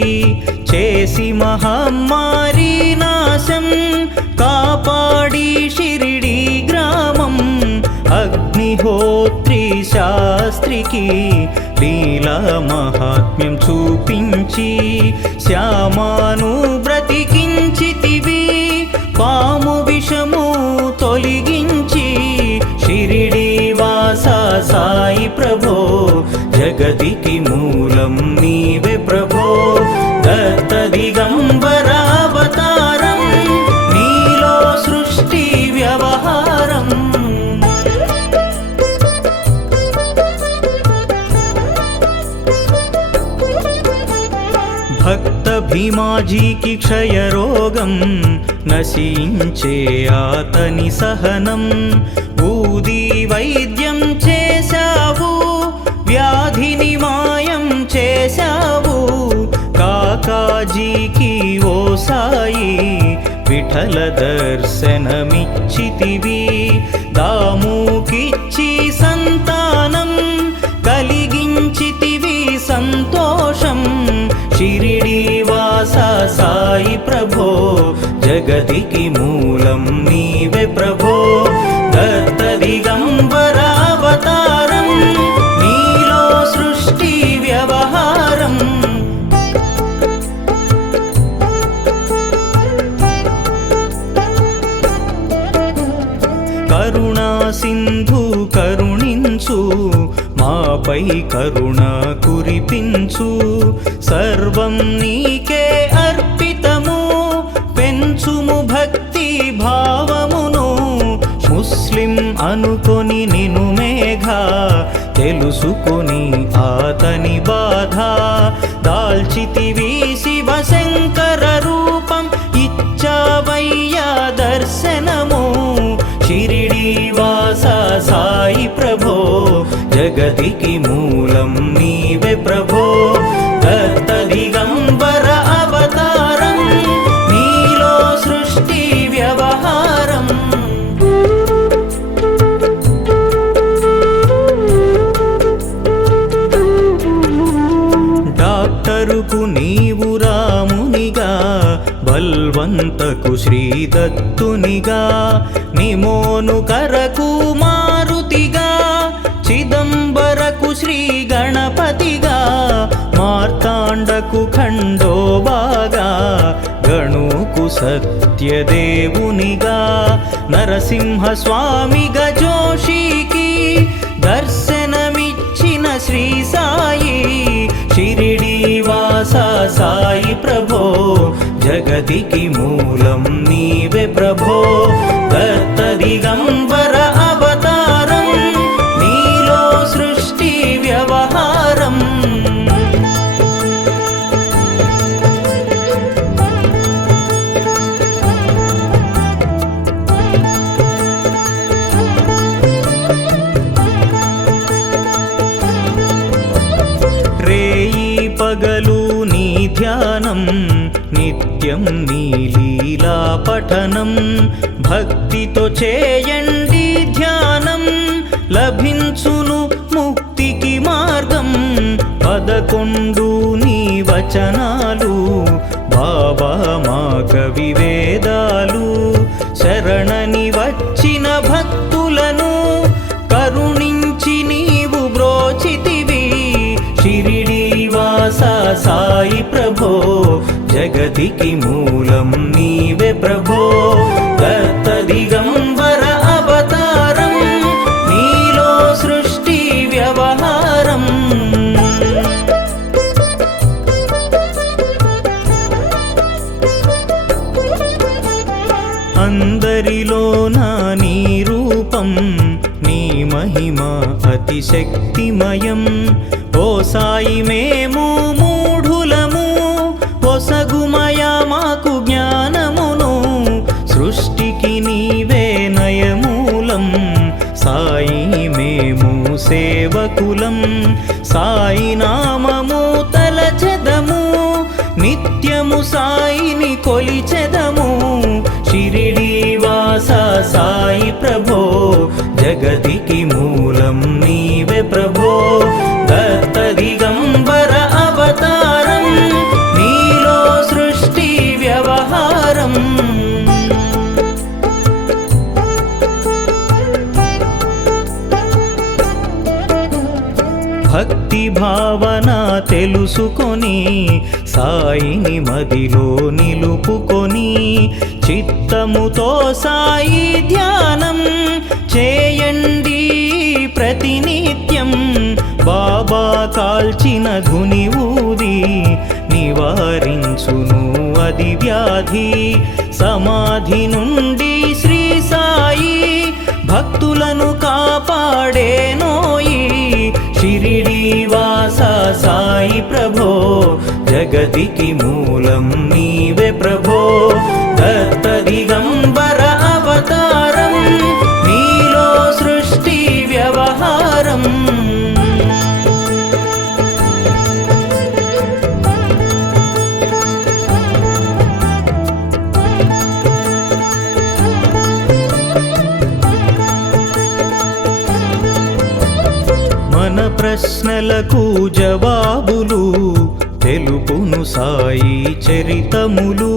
చేసి మహమ్మారి నాశం కాపాడి షిరిడి గ్రామం. అగ్నిహోత్రి శాస్త్రికి లీలా మహాత్మ్యం చూపించి శ్యామాను బ్రతికించితివి. పాము విషము తొలగించి షిరిడి వాస సాయి ప్రభో, జగతికి మూలం నీవే ప్రభో. దత్త దిగంబరావతారం, నీలో సృష్టి వ్యవహారం. భక్త భీమాజీకి క్షయరోగం నశించే అతని సహనం. ఊది వైద్యం చేశావు, వ్యాధిని మాయం చేశావు. కాకాజీకి ఓ సాయి విఠల దర్శనమిచ్చితివి. దాముకిచ్చి సంతానం కలిగించితివి సంతోషం. షిరిడి వాస సాయి ప్రభో, జగతికి మూలం నీవే ప్రభో. దత్త దిగంబరావతారం, నీలో సృష్టి వ్యవహారం. కరుణా సింధు కరుణించు, మాపై కరుణ కురిపించు. సర్వం నీకే అర్పితము, పెంచుము భక్తి భావమును. ముస్లిం అనుకొని నిను మేఘ, తెలుసుకొని అతని బాధ. దాల్చితివి శివశంకర రూపం, ఇచ్చావయ్యా దర్శనము. షిరిడి వాస సాయి ప్రభో, జగతికి మూలం నీవే ప్రభో. దత్త దిగంబర అవతారం, నీలో సృష్టి వ్యవహారం. డాక్టరుకు నీవు రామునిగా, బల్వంతకు శ్రీదత్తునిగా. నిమోను కరకు మారుతిగా, చిదంబరకు శ్రీ గణపతిగా. మార్తాండకు ఖండోబాగా, గణుకు సత్యదేవునిగా. నరసింహ స్వామిగా జోషికి దర్శనమిచ్చిన శ్రీ సాయి. షిరిడి వాస సాయి ప్రభో, జగతికి మూలం నీవే ప్రభో. దత్త దిగంబర అవతారం, నీలో సృష్టి వ్యవహారం. రేయి పగలు నీ ధ్యానం, నిత్యం నీ లీలా పఠనం. భక్తితో చేయండి ధ్యానం, లభించును ముక్తికి మార్గం. 11 నీ వచనాలు, బాబా మా కవి వేదాలు. శరణని వచ్చిన భక్తులను కరుణించి నీవు బ్రోచితివి. షిరిడి వాస సాయి ప్రభో, జగతికి మూలం నీవే ప్రభో. దత్త దిగంబర అవతారం, నీలో సృష్టి వ్యవహారం. అందరిలోన నీ రూపం, నీ మహిమ అతిశక్తిమయం. ఓ సాయి మేము మూఢులము, ఒసగుమయా మాకు జ్ఞానమును. సృష్టికి నీవే నయమూలం, సాయి మేము సేవకులం. సాయి నామము తలచెదము, నిత్యము సాయిని కొలిచెదము. షిరిడి వాస సాయి ప్రభో, జగతికి నీవే ప్రభో దత్త దిగంబర అవతారం నీలో సృష్టి వ్యవహారం భక్తి భావన తెలుసుకొని సాయిని మదిలో నిలుపుకొని చిత్తముతో సాయి ధ్యానం చేయండి ప్రతినిత్యం బాబా కాల్చిన ధుని ఊది నివారించును అది వ్యాధి సమాధి నుండి శ్రీ సాయి భక్తులను కాపాడేనోయి షిరిడి వాస సాయి ప్రభో జగతికి మూలం నీవే ప్రభో దత్త దిగంబర అవతారం నీలో సృష్టి వ్యవహారం మన ప్రశ్నలకు జవాబులు తెలుపును సాయి చరితములు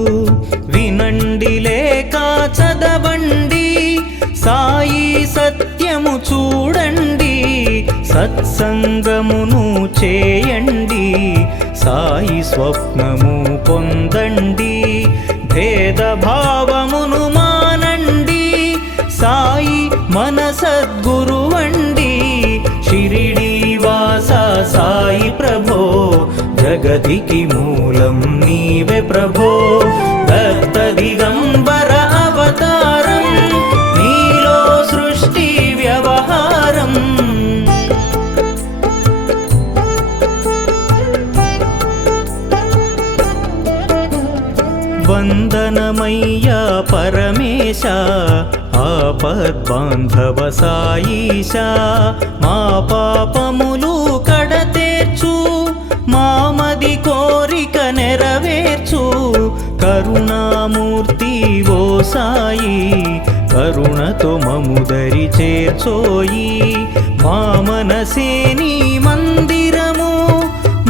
వినండి లేక చదవండి సాయి సత్యము చూడండి సత్సంగమును చేయండి సాయి స్వప్నము పొందండి భేదభావమును మానండి సాయి మన సద్గురువండి షిరిడి వాస సాయి ప్రభో జగతికి మూలం నీవే ప్రభో దత్త దిగంబర అవతారం నీలో సృష్టి వ్యవహారం వందనమయ్యా పరమేశ ఆపద్బాంధవ సాయీశ మా పాపములు కడతేర్చు మామది కోరిక నెరవేర్చు కరుణామూర్తి ఓ సాయి కరుణతో మముదరి చేర్చోయి మా మనసే నీ మందిరము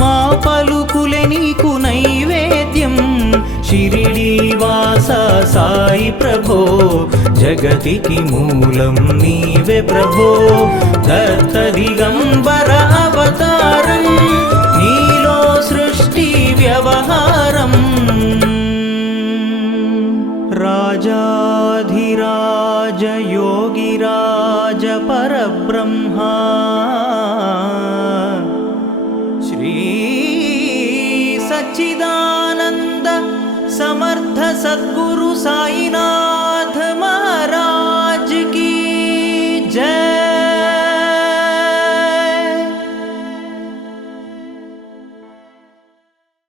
మా పలుకులే నీకు నైవేద్యం షిరిడి వాస సాయి ప్రభో జగతికి మూలం నీవే ప్రభో దత్త దిగంబర అవతారం నీలో సృష్టి వ్యవహారం రాజాధిరాజ యోగిరాజ పరబ్రహ్మ శ్రీ సచ్చిదానంద సమర్థ సద్గురు సాయినాథ్